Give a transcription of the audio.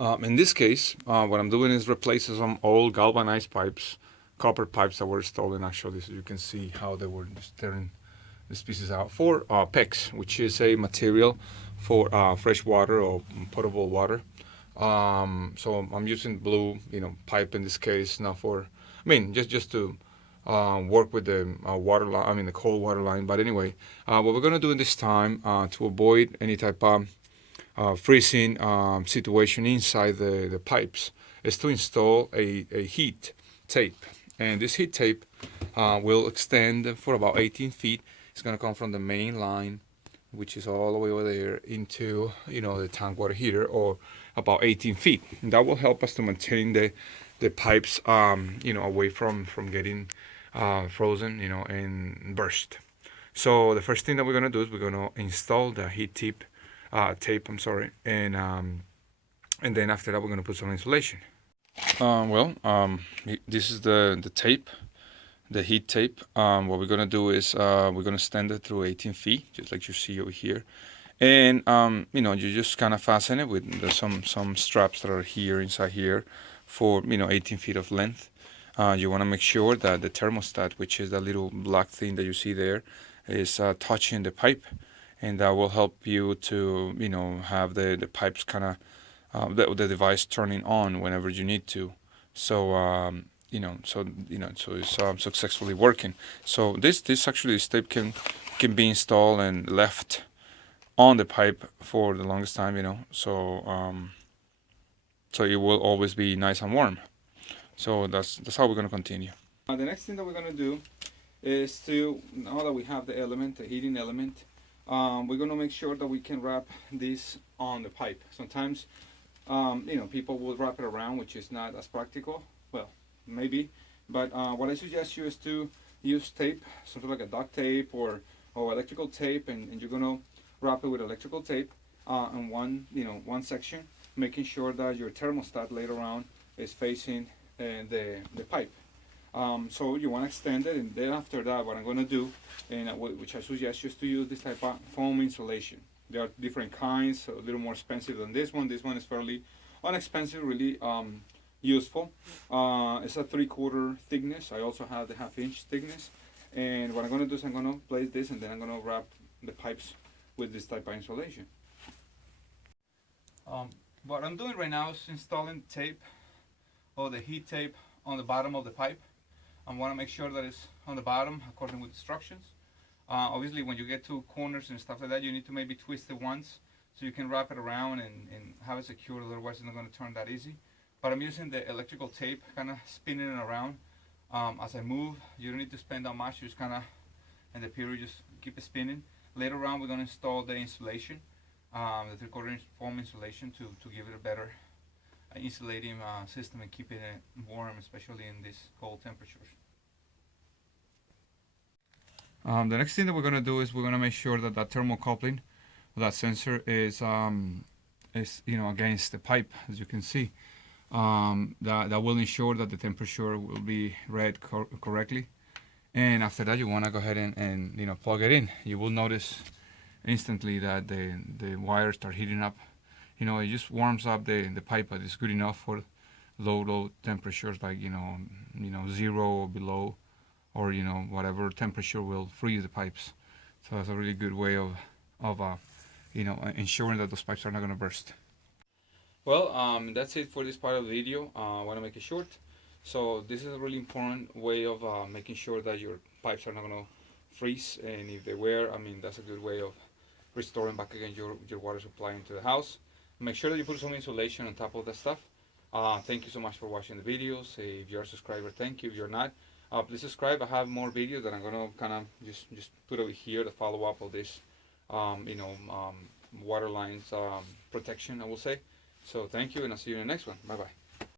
In this case, what I'm doing is replacing some old galvanized pipes, copper pipes that were installed actually, so you can see how they were just tearing these pieces out for PEX, which is a material for fresh water or potable water. So I'm using blue, pipe in this case, not for, just to work with the water line, the cold water line. But anyway, what we're gonna do in this time to avoid any type of freezing situation inside the pipes is to install a heat tape. And this heat tape will extend for about 18 feet. It's going to come from the main line, which is all the way over there, into the tank water heater, or about 18 feet. And that will help us to maintain the pipes away from getting frozen and burst. So the first thing that we're going to do is we're going to install the heat tape, and then after that we're going to put some insulation. This is the tape, the heat tape. What we're going to do is we're going to extend it through 18 feet, just like you see over here. And you just kind of fasten it with some straps that are here inside here for 18 feet of length. You want to make sure that the thermostat, which is that little black thing that you see there, is touching the pipe, and that will help you to have the pipes kind of the device turning on whenever you need to. So so it's successfully working. So this tape can be installed and left on the pipe for the longest time, so it will always be nice and warm. So that's how we're going to continue. The next thing that we're going to do is now that we have the heating element, we're going to make sure that we can wrap this on the pipe. Sometimes people will wrap it around, which is not as practical. Well, maybe, but what I suggest you is to use tape, something like a duct tape or electrical tape, and you're going to wrap it with electrical tape on one section, making sure that your thermostat later on is facing the pipe. So you want to extend it, and then after that, what I'm going to do, and which I suggest, is to use this type of foam insulation. There are different kinds, a little more expensive than this one. This one is fairly inexpensive, really useful. It's a 3/4 thickness. I also have the 1/2 inch thickness. And what I'm going to do is I'm going to place this, and then I'm going to wrap the pipes with this type of insulation. What I'm doing right now is installing tape, or the heat tape, on the bottom of the pipe. I want to make sure that it's on the bottom according with instructions. Obviously, when you get to corners and stuff like that, you need to maybe twist it once so you can wrap it around and have it secured. Otherwise, it's not going to turn that easy. But I'm using the electrical tape, kind of spinning it around. As I move, you don't need to spin that much. You just kind of, in the period, just keep it spinning. Later on, we're going to install the insulation, the 3/4 inch foam insulation, to give it a better insulating system and keeping it warm, especially in these cold temperatures. The next thing that we're going to do is we're going to make sure that that thermocoupling, that sensor, is against the pipe, as you can see. That will ensure that the temperature will be read correctly. And after that, you want to go ahead and plug it in. You will notice instantly that the wires start heating up. It just warms up the pipe, but it's good enough for low temperatures, like 0 or below, or whatever temperature will freeze the pipes. So that's a really good way of ensuring that those pipes are not going to burst. Well, that's it for this part of the video. I want to make it short. So this is a really important way of making sure that your pipes are not going to freeze, and if they were, that's a good way of restoring back again your water supply into the house. Make sure that you put some insulation on top of that stuff. Thank you so much for watching the videos. If you're a subscriber, thank you. If you're not, please subscribe. I have more videos that I'm gonna kind of just put over here to follow up of this, water lines protection, I will say. So thank you, and I'll see you in the next one. Bye bye.